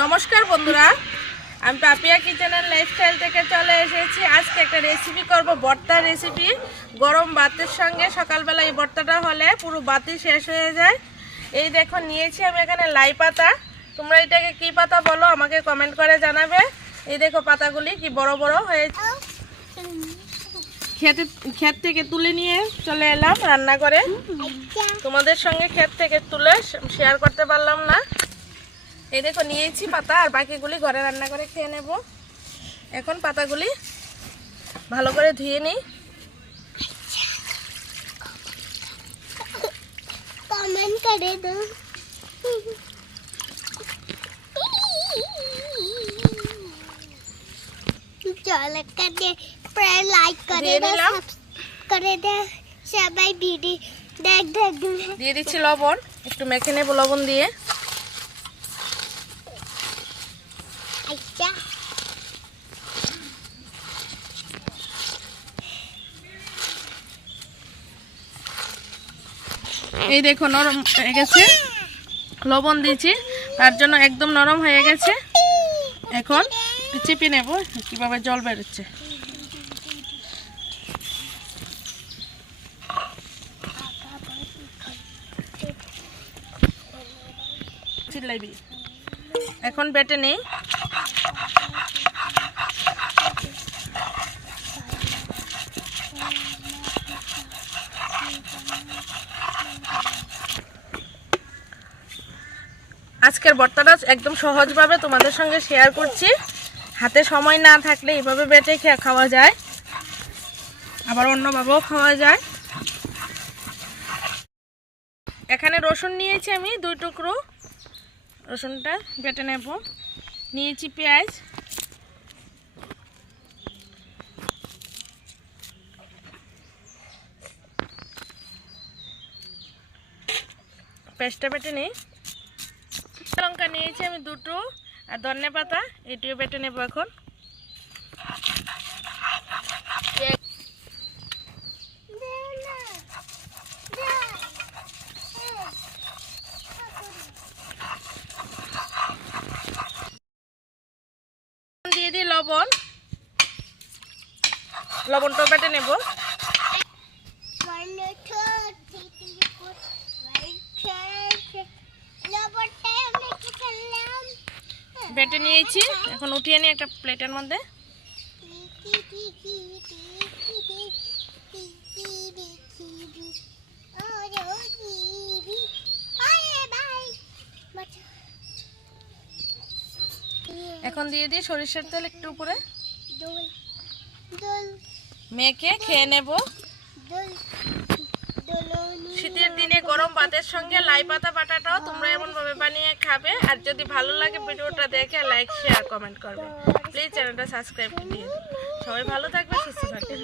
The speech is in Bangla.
নমস্কার বন্ধুরা, আমি পাপিয়া কিচেনের লাইফস্টাইল থেকে চলে এসেছি। আজকে একটা রেসিপি করব, ভর্তার রেসিপি গরম ভাতের সঙ্গে সকালবেলা এই ভর্তাটা হলে পুরো বাতি শেষ হয়ে যায়। এই দেখো, নিয়েছি আমি এখানে লাই পাতা। তোমরা এটাকে কি পাতা বলো, আমাকে কমেন্ট করে জানাবে। এই দেখো পাতাগুলি কি বড় বড় হয়েছে খেতে ক্ষেত থেকে তুলে নিয়ে চলে এলাম রান্না করে। তোমাদের সঙ্গে ক্ষেত থেকে তুলে শেয়ার করতে পারলাম না। এই দেখো নিয়েছি পাতা আর বাকিগুলি ঘরে রান্না করে খেয়ে নেব। এখন পাতাগুলি ভালো করে ধুয়ে নিই। দেখ দেখ। দিয়ে দিচ্ছি লবণ একটু মেখে নেব লবণ দিয়ে। আচ্ছা। এই দেখো নরম হয়ে গেছে। লবণ দিয়েছি, তার জন্য একদম নরম হয়ে গেছে। এখন চেপে নেব, কীভাবে জল বেরোচ্ছে। চিল্লাইবি এখন বেটে নেই। আজকের ভর্তাটা একদম সহজভাবে তোমাদের সঙ্গে শেয়ার করছি। হাতে সময় না থাকলে এইভাবে বেটে খেয়ে খাওয়া যায়। আবার অন্যভাবেও খাওয়া যায়। এখানে রসুন নিয়েছি আমি দুই টুকরো। রসুনটা বেটে নেব। নিয়েছি পেঁয়াজ। পেস্টটা বেটে নিই। লঙ্কা নিয়েছি আমি দুটো আর ধনে পাতা এটিও বেটে নেব এখন দিয়ে দিই লবণ। লবণটা বেটে নেব। বেটে নিয়েছি। এখন উঠিয়ে নিই একটা প্লেটের মধ্যে। এখন দিয়ে দিই সরিষার তেল একটু উপরে। মেখে খেয়ে নেব। শীতের দিনে গরম ভাতের সঙ্গে লাই পাতা বাটাটাও তোমরা এমনভাবে বানিয়ে খাবে। আর যদি ভালো লাগে ভিডিওটা দেখে লাইক শেয়ার কমেন্ট করবে। প্লিজ চ্যানেলটা সাবস্ক্রাইব করে দিও। সবাই ভালো থাকবে সুস্থ থাকবে।